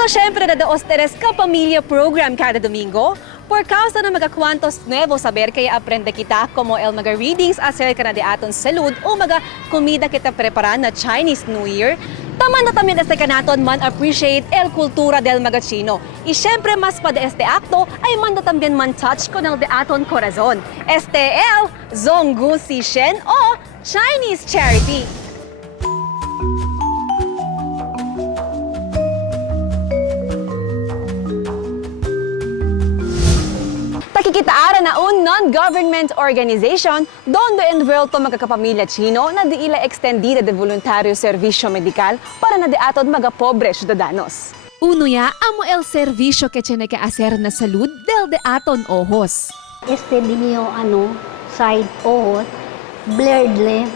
Todo syempre na daos teres kapamilya program kada Domingo. Por causa na magakwantos nuevo saber kaya aprende kita como el mga readings acerca na de aton salud o mga komida kita preparan na Chinese New Year. Taman na tamin este kanaton man appreciate el kultura del mga Chino. Y syempre mas pa de este akto ay manda también man touch con el de aton corazon. Este el Zonggu Sishen o Chinese Charity. Takikitaara na un non-government organization donde envuelto magkakapamilya Chino na di ila extendida de voluntario servisyo medikal para na di aton mga pobre ciudadanos. Uno ya, amo el servisyo que tiene que hacer na salud del de aton ojos. Este niño, side ojos, blurred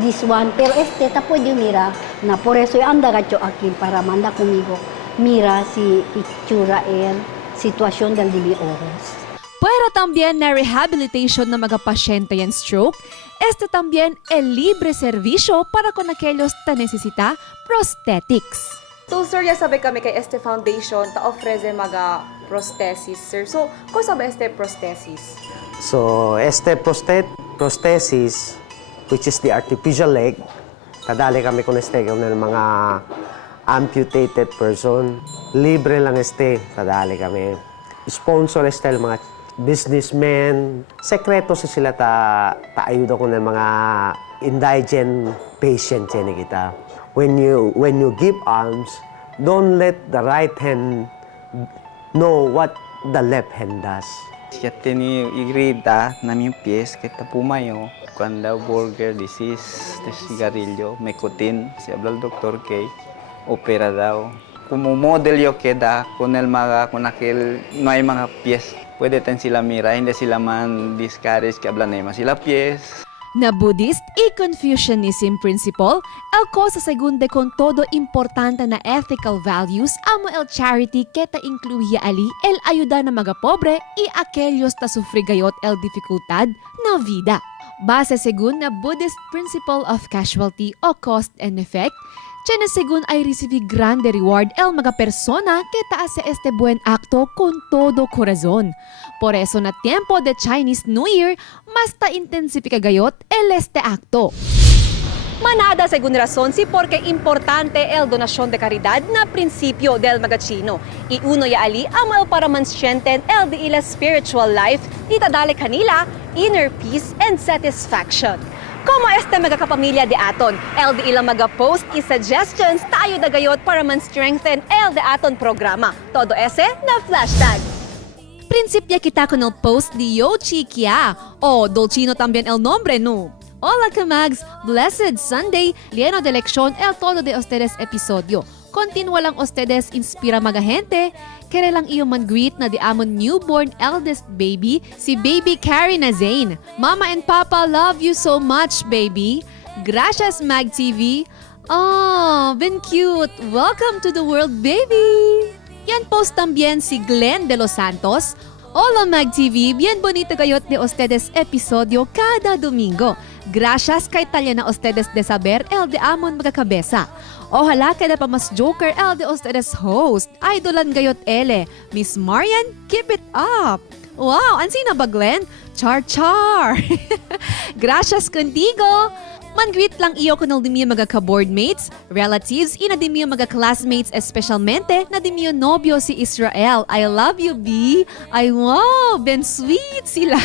this one. Pero este, ta pwede mira, na por eso anda gacho aquí para manda conmigo. Mira si itsura el sitwasyon del dibi ojos. Pero también na rehabilitation ng mga pasyente yan stroke, este también el libre servisyo para con aquellos ta necesita prosthetics. So sir, ya sabi kami kay este foundation ta ofrece mga prosthesis sir. So, kung sabi este prosthesis? So, este prosthesis, which is the artificial leg, kadali kami kung este ng mga amputated person. Libre lang este, kadali kami. Sponsor este mga businessmen. Sekreto sa sila ayuda ko ng mga indigent patient yan kita. When you give alms, don't let the right hand know what the left hand does. Ya tenía irrita na mis pies que está pumayo cuando burger disease de cigarrillo me cotin se habla el doctor que opera daw como model yo queda con el maga con aquel no hay mga pies puede ten sila mira hindi sila man discourage que hablan na sila pies. Na Buddhist y Confucianism principle, el cosa segunde con todo importante na ethical values, amo el charity que ta incluye ali el ayuda na mga pobre y aquellos ta sufri gayot el dificultad na vida. Base segun na Buddhist principle of causality o cost and effect, tiene segun ay receive grande reward el mga persona que ta hace este buen acto con todo corazón. Por eso na tiempo de Chinese New Year, mas ta-intensifika gayot el este acto. Manada según razón si porque importante el donasyon de caridad na prinsipyo del mga Chino. Y uno ya ali amo el para mansyenten el de ila spiritual life di tadale kanila inner peace and satisfaction. Como este mga kapamilya de aton, el de ilang mga post y suggestions tayo dagayot para man-strengthen el de aton programa. Todo ese na hashtag. Prinsipya kita con el post de Yo Chiquia o Dolcino también el nombre, no? Hola Kamags, Blessed Sunday, lleno de lección el todo de ustedes episodio. Continua lang ustedes inspira mga gente. Kere lang iyo man greet na di amon newborn eldest baby, si baby Carrie na Zane. Mama and Papa love you so much, baby. Gracias, Mag TV. Oh, been cute. Welcome to the world, baby. Yan post también si Glenn de los Santos. Hola Mag TV, bien bonito gayot de ustedes episodio cada domingo. Gracias kay talya na ustedes de saber el de amon mga kabesa. Ojalá kada pa mas joker el de ustedes host. Idolan gayot ele. Miss Marian, keep it up. Wow, ansina ba Glenn? Char. Gracias contigo. Man-greet lang iyo kung di mga ka-boardmates, relatives, na di mga classmates, especialmente na di nobyo si Israel. I love you, B. Ay, wow, ben sweet sila.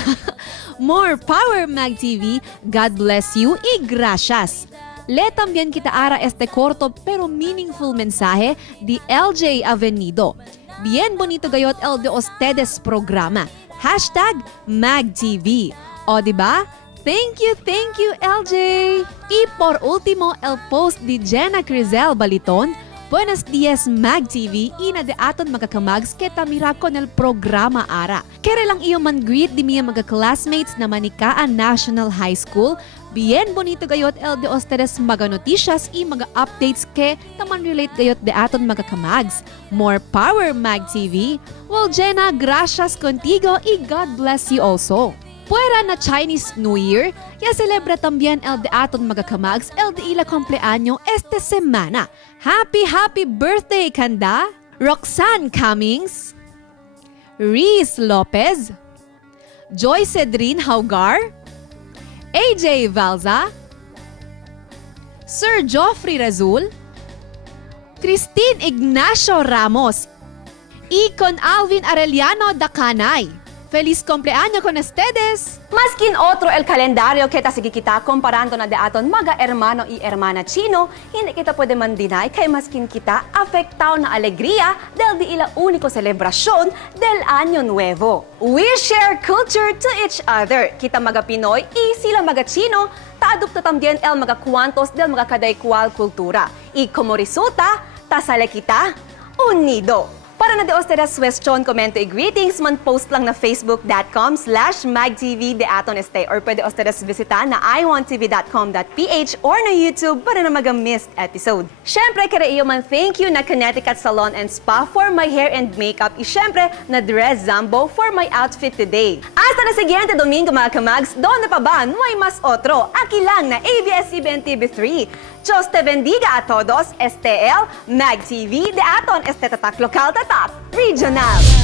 More power, Mag TV. God bless you y gracias. Le también kita ara este corto pero meaningful mensaje de LJ Avenido. Bien bonito gayot el de ustedes programa. Hashtag MagTV. O diba? Thank you, LJ! Y por último, el post de Jenna Crizel Baliton. Buenos días, Mag TV. Ina de aton mga kamags que tamira con el programa ara. Kere lang iyo man greet di miya mga classmates na Manikaan National High School. Bien bonito gayot el de ustedes mga noticias y mga updates ke naman relate gayot de aton mga kamags. More power, Mag TV! Well, Jenna, gracias contigo y God bless you also. Fuera na Chinese New Year, ya celebra también el de aton mga kamags el de ila cumpleaños esta semana. Happy birthday, Kanda! Roxanne Cummings, Reese Lopez, Joy Cedrin Haugar, AJ Valza, Sir Joffrey Razul, Christine Ignacio Ramos, Icon Alvin Arellano Dacanay. Feliz cumpleaños con ustedes! Maskin otro el kalendaryo kita sige kita komparando na de aton mga hermano y hermana Chino, hindi kita pwede man-deny kay maskin kita afektao na alegría dahil di ila único celebrasyon del Año Nuevo. We share culture to each other. Kita mga Pinoy y sila mga Chino, taadopto también el mga cuantos del mga kadaykual kultura. Y como resulta, tasale kita unido. Para na de ustedes question, komento y greetings, man post lang na facebook.com/magtv de aton este or pwede ustedes visita na iwanttv.com.ph or na YouTube para na maga-missed episode. Syempre, kaya iyo man thank you na Connecticut Salon and Spa for my hair and makeup y syempre na Dress Zambo for my outfit today. Hasta na siguiente domingo mga kamags, doon na pa ba, no hay mas otro, aki lang na ABS-CBN TV3. Diyos te bendiga a todos, STL, Mag TV, de aton este tatak lokal tatak regional.